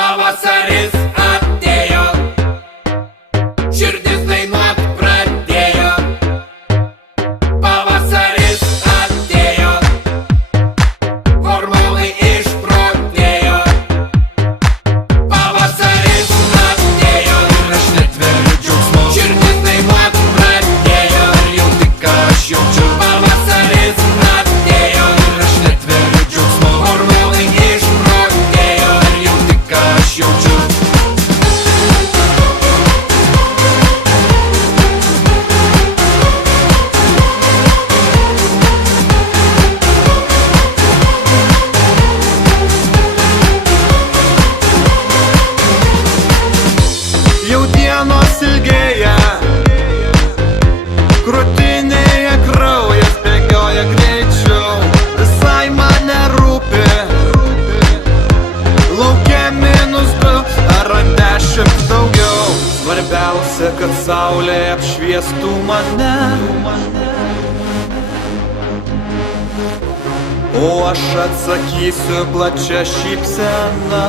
Pavasaris atėjo, širdis dainuot pradėjo. Pavasaris atėjo, hormonai išprotėjo. Pavasaris atėjo ir aš netveriu džiaugsmo. Širdis dainuot pradėjo, ar jau tik aš jaučiu. Pavasaris atėjo ir aš netveriu džiaugsmo. Hormonai išprotėjo, ar jau tik aš jaučiu. Jau dienos ilgėja, krūtinėje kraujas bėgioja greičiau. Visai man nerūpi, lauke -2 ar ant 10 daugiau. Svarbiausia, kad saulė apšviestų mane, o aš atsakysiu plačia šypsena.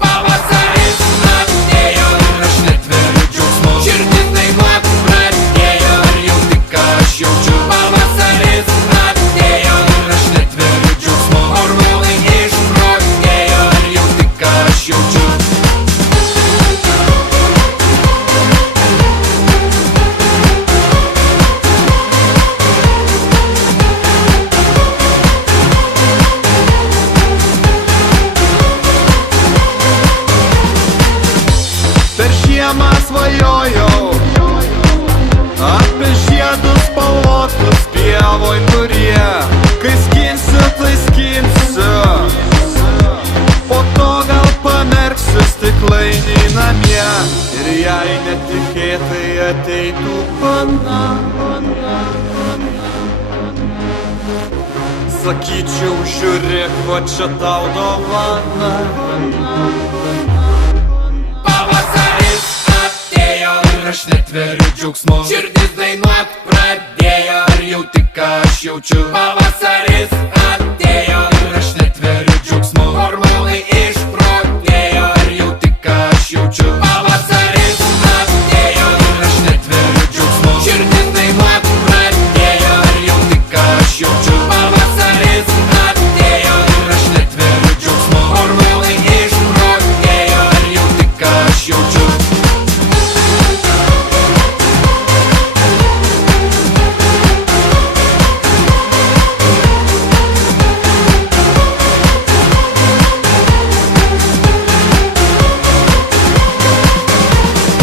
Pavasaris atėjo ir aš netveriu džiaugsmo. Širdis dainuot pradėjo, ar jau tik aš jaučiu. Pavasaris atėjo ir aš netveriu džiaugsmo. Hormonai išprotėjo, ar jau tik aš jaučiu. Per žiemą svajojau apie žiedus spalvotus pievoj, kurie, kai skinsiu, tai skinsiu. Po to gal pamerksiu stiklainį namie ir jei netikėtai ateitų pana, sakyčiau, žiūrėk, va čia tau dovana. Pavasaris atėjo ir aš netveriu džiaugsmo. Širdis dainuot pradėjo, ar jau tik aš jaučiu. Pavasaris atėjo ir aš netveriu džiaugsmo. Hormonai išprotėjo, ar jau tik aš jaučiu. Pavasaris atėjo ir aš netveriu džiaugsmo. Širdis dainuot pradėjo, ar jau tik aš jaučiu. Pavasaris atėjo ir aš netveriu džiaugsmo. Hormonai išprotėjo, ar jau tik aš jaučiu.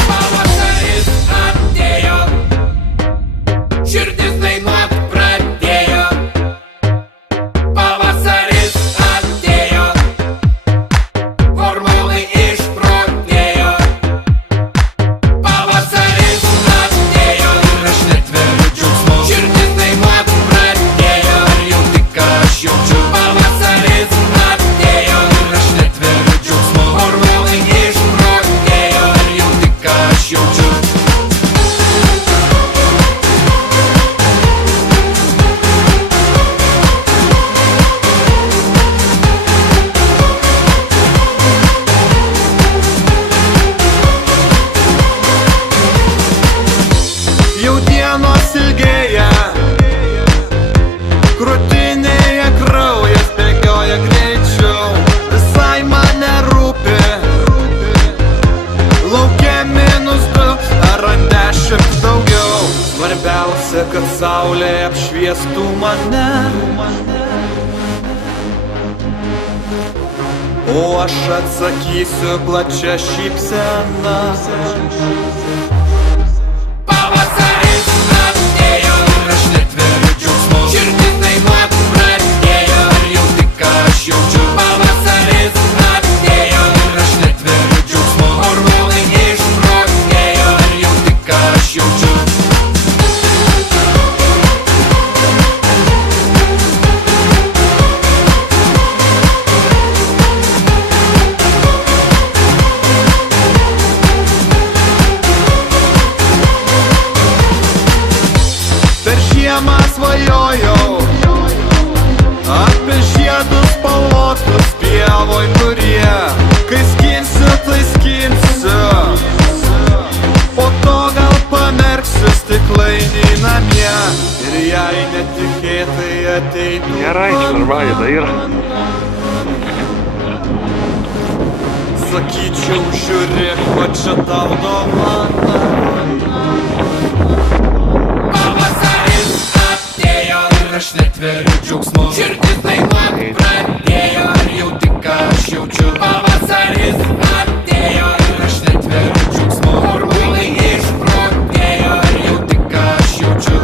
Pavasaris atėjo, širdis dainuot pradėjo. Pavasaris atėjo, hormonai išprotėjo. Pavasaris atėjo ir aš netveriu džiaugsmo. Širdis dainuot pradėjo, ar jau tik aš jaučiu. Pavasaris atėjo ir aš netveriu džiaugsmo. Hormonai išprotėjo, ar jau tik aš jaučiu. Jau dienos ilgėja, krūtinėje kraujas bėgioja greičiau. Visai man nerūpi, lauke -2 ar ant 10 daugiau. Svarbiausia, kad saulė apšviestų mane, o aš atsakysiu plačia šypsena. Pavasaris atėjo ir aš netveriu džiaugsmo. Širdis dainuot pradėjo, ar jau tik aš jaučiu. Pavasaris atėjo ir aš netveriu džiaugsmo. Hormonai išprotėjo, ar jau tik aš jaučiu. Per žiemą svajojau apie žiedus spalvotus pievoj. galvoj kurie, kai skinsiu, tai skinsiu. Po to gal pamerksiu stiklainį namie ir jei netikėtai ateitų Gerai, čia normaliai, tai yra. sakyčiau, žiūrėk, va čia tau dovana. Pavasaris atėjo ir aš netveriu džiaugsmu. Širdis dainuot pradėjo ir jau tik aš jaučiu. Pavasaris atėjo ir aš netveriu džiaugsmu. Hormonai išprotėjo ir jau tik aš jaučiu.